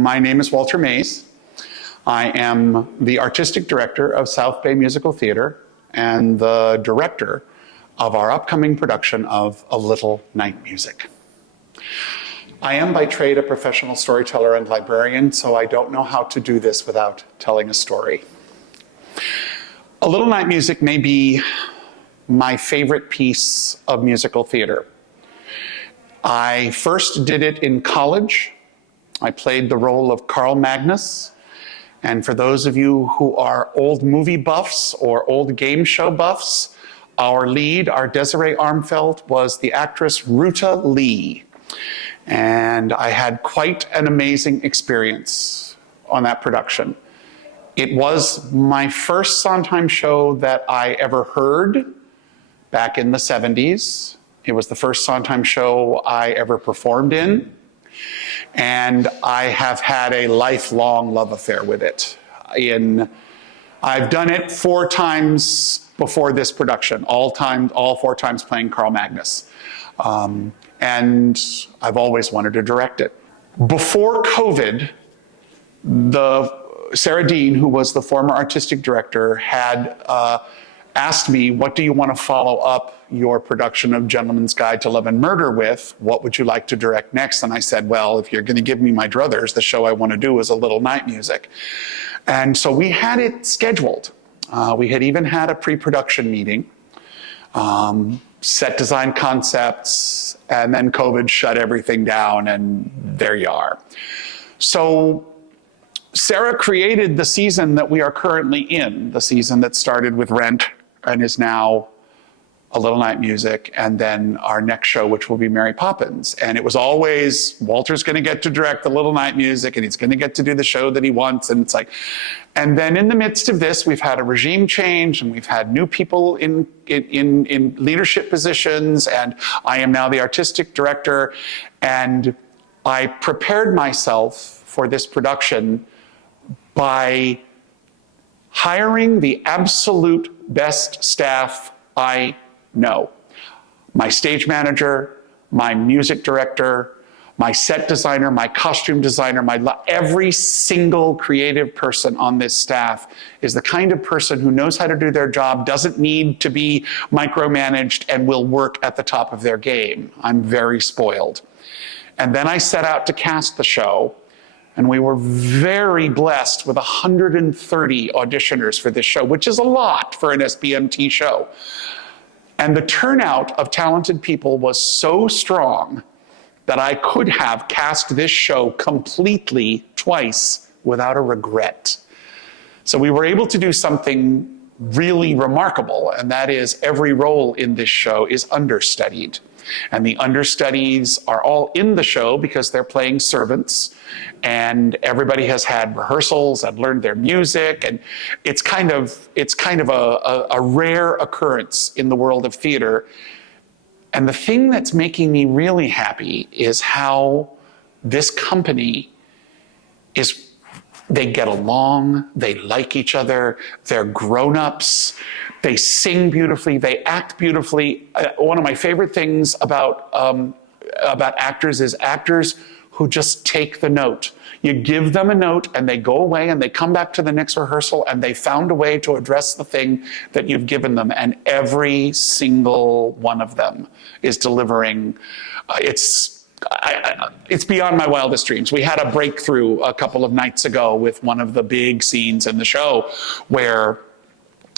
My name is Walter Mays. I am the artistic director of South Bay Musical Theater and the director of our upcoming production of A Little Night Music. I am by trade a professional storyteller and librarian, so I don't know how to do this without telling a story. A Little Night Music may be my favorite piece of musical theater. I first did it in college. I played the role of Carl Magnus. And for those of you who are old movie buffs or old game show buffs, our lead, our Desiree Armfeld, was the actress Ruta Lee. And I had quite an amazing experience on that production. It was my first Sondheim show that I ever heard back in the 70s. It was the first Sondheim show I ever performed in. And I have had a lifelong love affair with it. I've done it 4 times before this production, all 4 times playing Carl Magnus. And I've always wanted to direct it. Before COVID, Sarah Dean, who was the former artistic director, had asked me, what do you want to follow up your production of Gentleman's Guide to Love and Murder with? What would you like to direct next? And I said, well, if you're going to give me my druthers, the show I want to do is A Little Night Music. And so we had it scheduled. We had even had a pre-production meeting, set design concepts, and then COVID shut everything down, and there you are. So Sarah created the season that we are currently in, the season that started with Rent and is now A Little Night Music, and then our next show, which will be Mary Poppins. And it was always, Walter's going to get to direct The Little Night Music, and he's going to get to do the show that he wants. And it's like, and then in the midst of this, we've had a regime change, and we've had new people in leadership positions, and I am now the artistic director. And I prepared myself for this production by hiring the absolute best staff I know. My stage manager, my music director, my set designer, my costume designer, every single creative person on this staff is the kind of person who knows how to do their job, doesn't need to be micromanaged, and will work at the top of their game. I'm very spoiled. And then I set out to cast the show. And we were very blessed with 130 auditioners for this show, which is a lot for an SBMT show. And the turnout of talented people was so strong that I could have cast this show completely twice without a regret. So we were able to do something really remarkable, and that is every role in this show is understudied. And the understudies are all in the show because they're playing servants, and everybody has had rehearsals and learned their music, and it's kind of a rare occurrence in the world of theater. And the thing that's making me really happy is how this company they get along, they like each other, they're grown-ups, they sing beautifully, they act beautifully. One of my favorite things about actors is actors who just take the note. You give them a note and they go away and they come back to the next rehearsal and they found a way to address the thing that you've given them, and every single one of them is delivering. It's beyond my wildest dreams. We had a breakthrough a couple of nights ago with one of the big scenes in the show where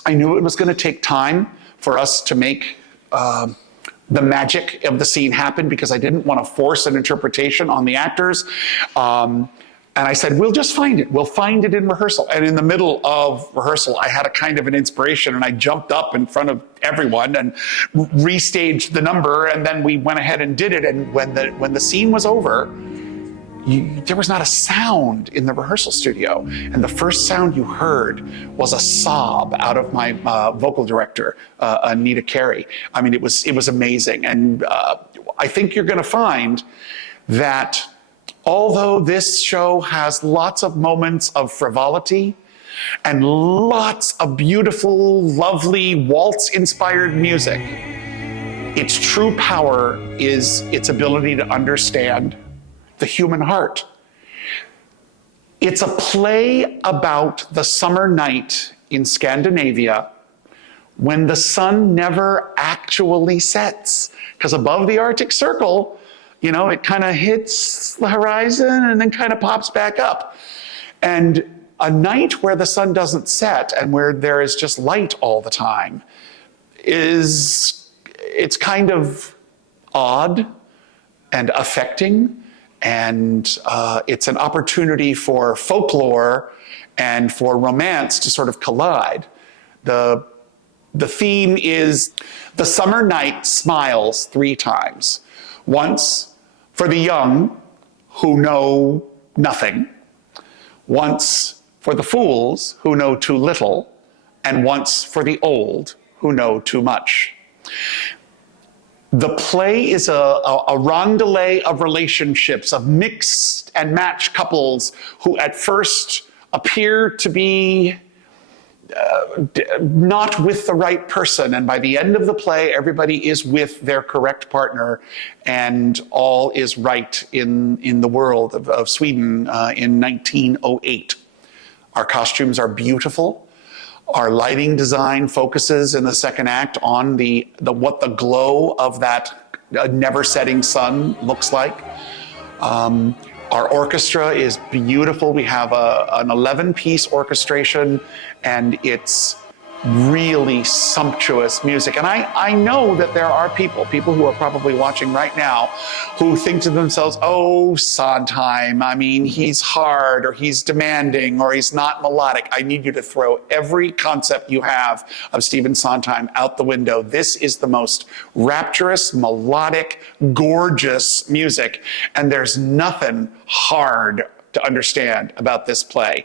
I knew it was going to take time for us to make the magic of the scene happen, because I didn't want to force an interpretation on the actors. And I said, we'll just find it. We'll find it in rehearsal. And in the middle of rehearsal, I had a kind of an inspiration, and I jumped up in front of everyone and restaged the number, and then we went ahead and did it. And when the scene was over, there was not a sound in the rehearsal studio. And the first sound you heard was a sob out of my vocal director, Anita Carey. I mean, it was amazing. And I think you're going to find that although this show has lots of moments of frivolity and lots of beautiful, lovely waltz-inspired music, its true power is its ability to understand the human heart. It's a play about the summer night in Scandinavia when the sun never actually sets. Because above the Arctic Circle, it kind of hits the horizon and then kind of pops back up. And a night where the sun doesn't set and where there is just light all the time it's kind of odd and affecting. And it's an opportunity for folklore and for romance to sort of collide. The theme is the summer night smiles 3 times. Once for the young who know nothing, once for the fools who know too little, and once for the old who know too much. The play is a rondelay of relationships, of mixed and matched couples who at first appear to be not with the right person. And by the end of the play, everybody is with their correct partner and all is right in the world of Sweden in 1908. Our costumes are beautiful. Our lighting design focuses in the second act on what the glow of that never-setting sun looks like. Our orchestra is beautiful. We have an 11-piece orchestration, and it's really sumptuous music. And I know that there are people who are probably watching right now who think to themselves, oh, Sondheim, I mean, he's hard, or he's demanding, or he's not melodic. I need you to throw every concept you have of Stephen Sondheim out the window. This is the most rapturous, melodic, gorgeous music, and there's nothing hard to understand about this play.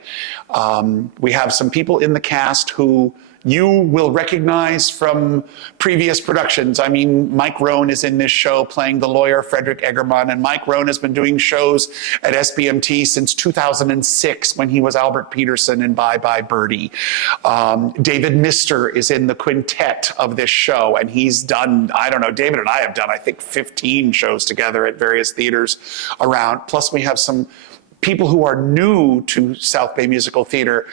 We have some people in the cast who you will recognize from previous productions. I mean, Mike Rohn is in this show playing the lawyer Frederick Eggermann, and Mike Rohn has been doing shows at SBMT since 2006 when he was Albert Peterson in Bye Bye Birdie. David Mister is in the quintet of this show, and he's done, I don't know, David and I have done, I think, 15 shows together at various theaters around. Plus we have some people who are new to South Bay Musical Theater.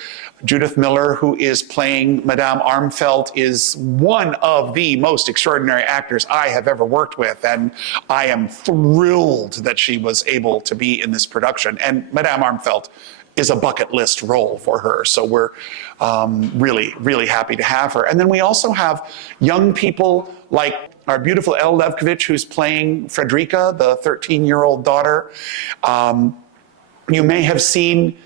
Judith Miller, who is playing Madame Armfeldt, is one of the most extraordinary actors I have ever worked with, and I am thrilled that she was able to be in this production. And Madame Armfeldt is a bucket list role for her, so we're really, really happy to have her. And then we also have young people like our beautiful Elle Levkovich, who's playing Fredrika, the 13-year-old daughter. You may have seen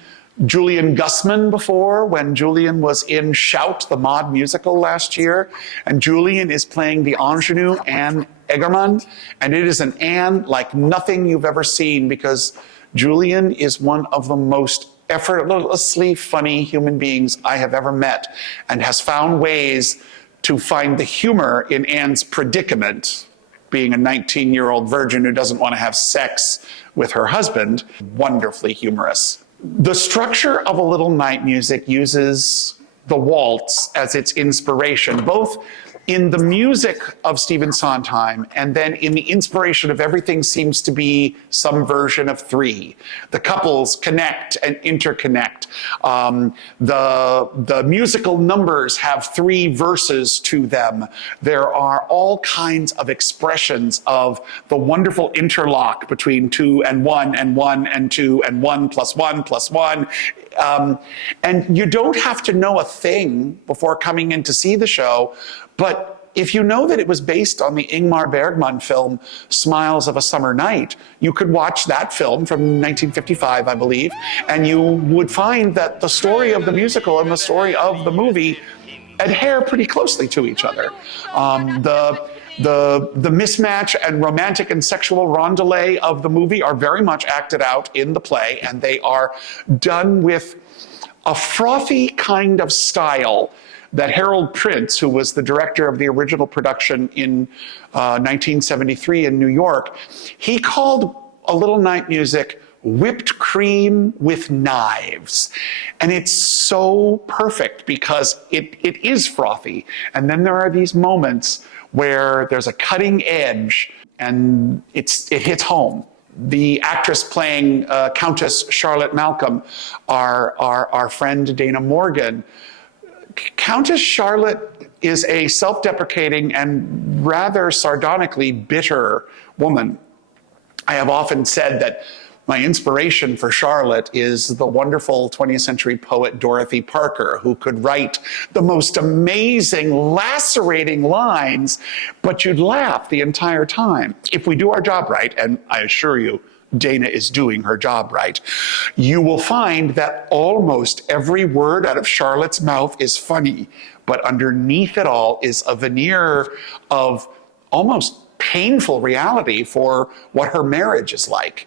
Julian Gussman before, when Julian was in Shout, the Maud musical last year. And Julian is playing the ingenue Anne Eggermann. And it is an Anne like nothing you've ever seen, because Julian is one of the most effortlessly funny human beings I have ever met, and has found ways to find the humor in Anne's predicament, being a 19-year-old virgin who doesn't want to have sex with her husband. Wonderfully humorous. The structure of A Little Night Music uses the waltz as its inspiration, both in the music of Stephen Sondheim and then in the inspiration of everything seems to be some version of 3. The couples connect and interconnect. The musical numbers have 3 verses to them. There are all kinds of expressions of the wonderful interlock between 2 and 1 and 1 and 2 and 1 plus 1 plus 1. And you don't have to know a thing before coming in to see the show, but if you know that it was based on the Ingmar Bergman film Smiles of a Summer Night, you could watch that film from 1955, I believe, and you would find that the story of the musical and the story of the movie adhere pretty closely to each other. The mismatch and romantic and sexual rondelay of the movie are very much acted out in the play, and they are done with a frothy kind of style that Harold Prince, who was the director of the original production in 1973 in New York, he called A Little Night Music whipped cream with knives. And it's so perfect because it is frothy. And then there are these moments where there's a cutting edge and it hits home. the actress playing Countess Charlotte Malcolm, our friend Dana Morgan. Countess Charlotte is a self-deprecating and rather sardonically bitter woman. I have often said that my inspiration for Charlotte is the wonderful 20th century poet Dorothy Parker, who could write the most amazing, lacerating lines, but you'd laugh the entire time. If we do our job right, and I assure you, Dana is doing her job right, you will find that almost every word out of Charlotte's mouth is funny, but underneath it all is a veneer of almost painful reality for what her marriage is like.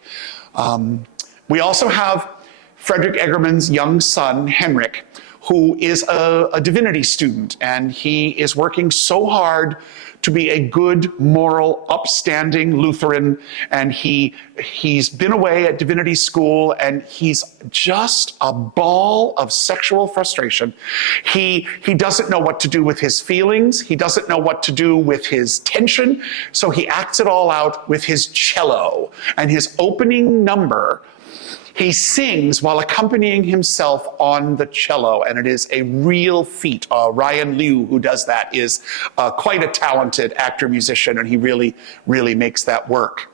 We also have Frederick Eggermann's young son, Henrik, who is a divinity student, and he is working so hard to be a good, moral, upstanding Lutheran, and he's been away at divinity school, and he's just a ball of sexual frustration. He doesn't know what to do with his feelings. He doesn't know what to do with his tension, so he acts it all out with his cello. And his opening number, he sings while accompanying himself on the cello, and it is a real feat. Ryan Liu, who does that, is quite a talented actor-musician, and he really, really makes that work.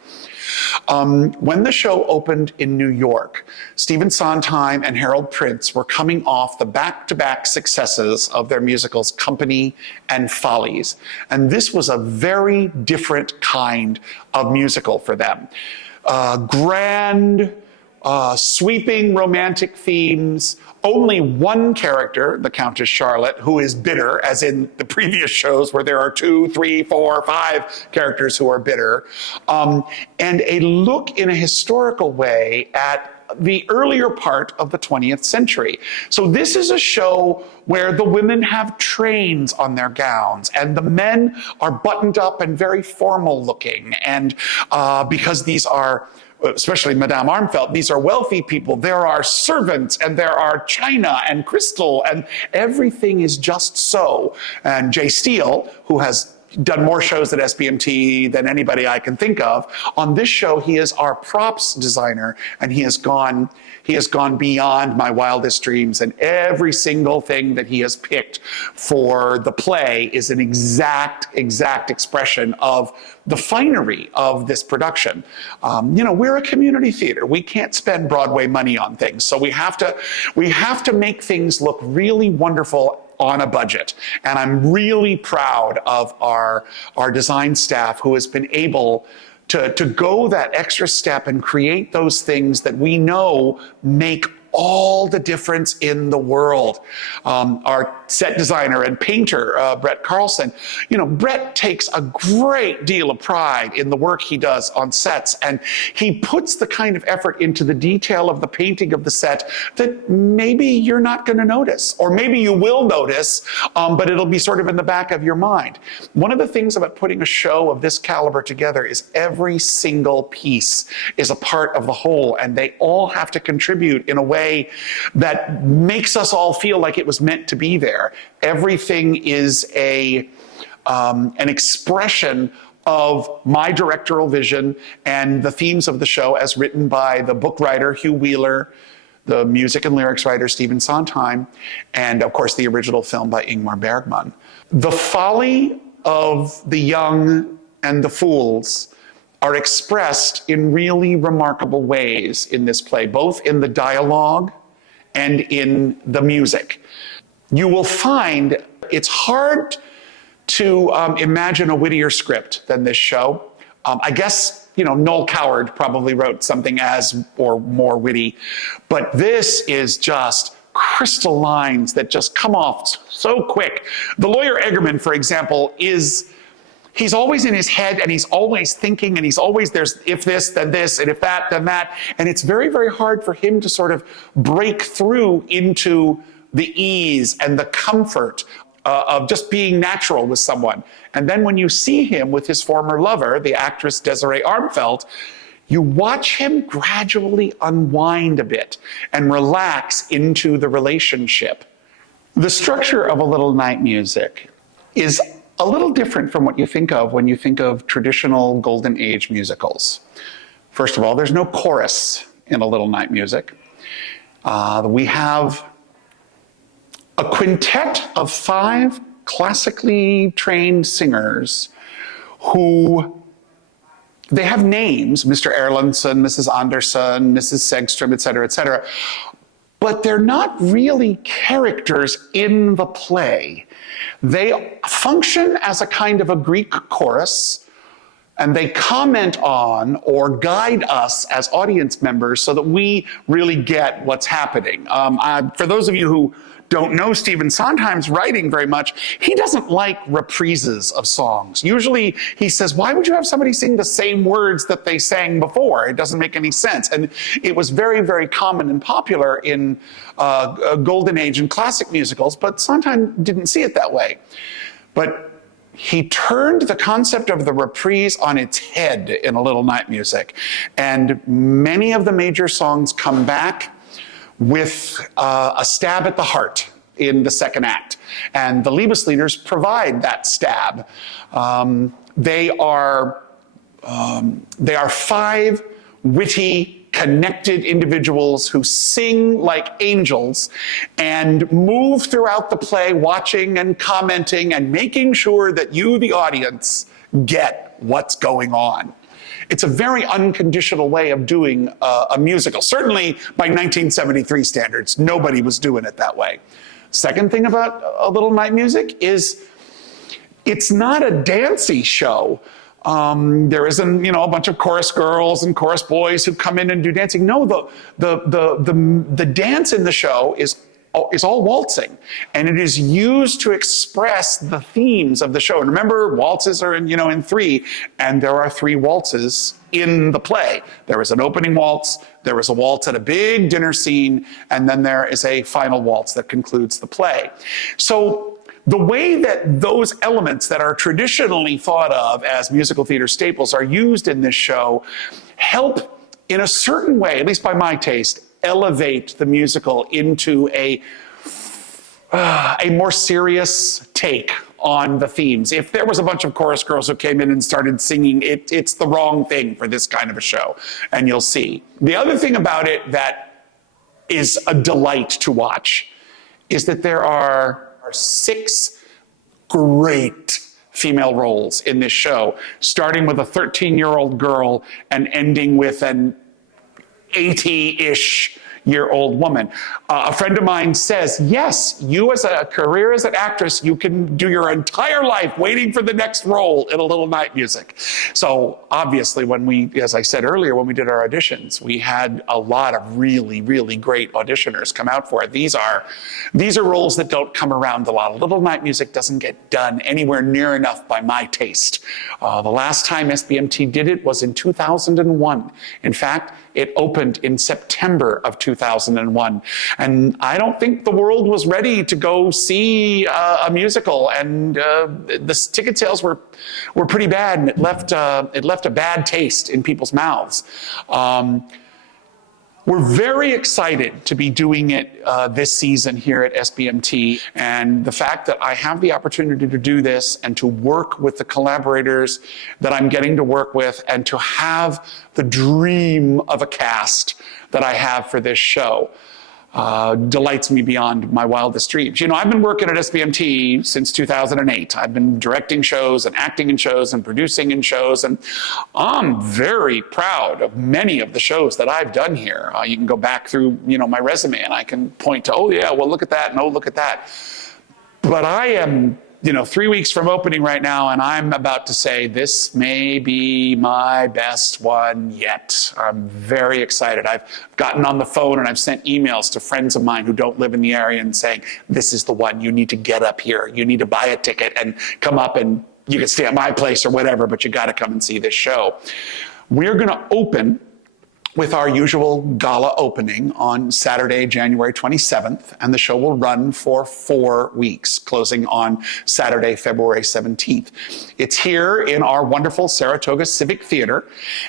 When the show opened in New York, Stephen Sondheim and Harold Prince were coming off the back-to-back successes of their musicals Company and Follies, and this was a very different kind of musical for them. Grand, sweeping romantic themes, only one character, the Countess Charlotte, who is bitter, as in the previous shows where there are 2, 3, 4, 5 characters who are bitter, and a look in a historical way at the earlier part of the 20th century. So this is a show where the women have trains on their gowns and the men are buttoned up and very formal looking. And because these are, especially Madame Armfeldt, these are wealthy people, there are servants and there are china and crystal and everything is just so. And Jay Steele, who has done more shows at SBMT than anybody I can think of, on this show he is our props designer, and he has gone beyond my wildest dreams, and every single thing that he has picked for the play is an exact expression of the finery of this production. You know, we're a community theater. We can't spend Broadway money on things, so we have to make things look really wonderful on a budget. And I'm really proud of our design staff who has been able to go that extra step and create those things that we know make all the difference in the world. Our set designer and painter, Brett Carlson, you know, Brett takes a great deal of pride in the work he does on sets, and he puts the kind of effort into the detail of the painting of the set that maybe you're not going to notice, or maybe you will notice, but it'll be sort of in the back of your mind. One of the things about putting a show of this caliber together is every single piece is a part of the whole, and they all have to contribute in a way that makes us all feel like it was meant to be there. Everything is an expression of my directorial vision and the themes of the show as written by the book writer Hugh Wheeler, the music and lyrics writer Stephen Sondheim, and of course the original film by Ingmar Bergman. The folly of the young and the fools are expressed in really remarkable ways in this play, both in the dialogue and in the music. You will find it's hard to imagine a wittier script than this show. I guess, you know, Noel Coward probably wrote something as or more witty, but this is just crystal lines that just come off so quick. The lawyer Eggermann, for example, he's always in his head and he's always thinking and he's always, there's if this, then this, and if that, then that. And it's very, very hard for him to sort of break through into the ease and the comfort of just being natural with someone. And then when you see him with his former lover, the actress Desiree Armfeldt, you watch him gradually unwind a bit and relax into the relationship. The structure of A Little Night Music is a little different from what you think of when you think of traditional Golden Age musicals. First of all, there's no chorus in A Little Night Music. We have a quintet of 5 classically trained singers who, they have names, Mr. Erlandson, Mrs. Anderson, Mrs. Segström, et cetera, but they're not really characters in the play. They function as a kind of a Greek chorus, and they comment on or guide us as audience members so that we really get what's happening. For those of you who don't know Stephen Sondheim's writing very much, he doesn't like reprises of songs. Usually he says, why would you have somebody sing the same words that they sang before? It doesn't make any sense. And it was very, very common and popular in Golden Age and classic musicals, but Sondheim didn't see it that way. But he turned the concept of the reprise on its head in A Little Night Music. And many of the major songs come back with a stab at the heart in the second act. And the Liebeslieders provide that stab. They are 5 witty, connected individuals who sing like angels and move throughout the play, watching and commenting and making sure that you, the audience, get what's going on. It's a very unconditional way of doing a musical. Certainly by 1973 standards, nobody was doing it that way. Second thing about A Little Night Music is it's not a dancey show. There isn't, a bunch of chorus girls and chorus boys who come in and do dancing. No, the dance in the show is all waltzing, and it is used to express the themes of the show. And remember, waltzes are in 3, and there are 3 waltzes in the play. There is an opening waltz, there is a waltz at a big dinner scene, and then there is a final waltz that concludes the play. So the way that those elements that are traditionally thought of as musical theater staples are used in this show help, in a certain way, at least by my taste, elevate the musical into a more serious take on the themes. If there was a bunch of chorus girls who came in and started singing, it's the wrong thing for this kind of a show, and you'll see. The other thing about it that is a delight to watch is that there are 6 great female roles in this show, starting with a 13-year-old girl and ending with an 80-ish-year-old woman. A friend of mine says, yes, you as a career as an actress, you can do your entire life waiting for the next role in A Little Night Music. So obviously when we, as I said earlier, when we did our auditions, we had a lot of really, really great auditioners come out for it. These are roles that don't come around a lot. A Little Night Music doesn't get done anywhere near enough by my taste. The last time SBMT did it was in 2001. In fact, it opened in September of 2001. And I don't think the world was ready to go see a musical. And the ticket sales were pretty bad, and it left a bad taste in people's mouths. We're very excited to be doing it this season here at SBMT, and the fact that I have the opportunity to do this and to work with the collaborators that I'm getting to work with, and to have the dream of a cast that I have for this show delights me beyond my wildest dreams. I've been working at SBMT since 2008. I've been directing shows and acting in shows and producing in shows, and I'm very proud of many of the shows that I've done here. You can go back through, my resume, and I can point to, oh yeah, well look at that, and oh look at that. But I am 3 weeks from opening right now, and I'm about to say this may be my best one yet. I'm very excited. I've gotten on the phone and I've sent emails to friends of mine who don't live in the area and saying, this is the one, you need to get up here. You need to buy a ticket and come up, and you can stay at my place or whatever, but you got to come and see this show. We're going to open with our usual gala opening on Saturday, January 27th, and the show will run for 4 weeks, closing on Saturday, February 17th. It's here in our wonderful Saratoga Civic Theater,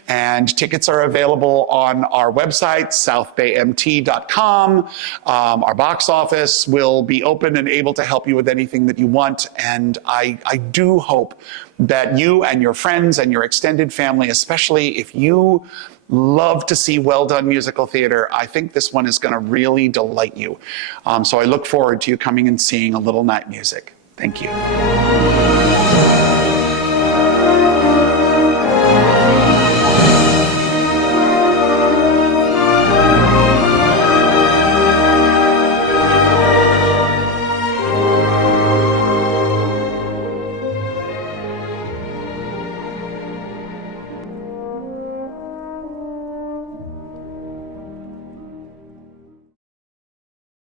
and tickets are available on our website, southbaymt.com. Our box office will be open and able to help you with anything that you want, and I do hope that you and your friends and your extended family, especially if you Love to see well-done musical theater. I think this one is going to really delight you. So I look forward to you coming and seeing a little night music. Thank you.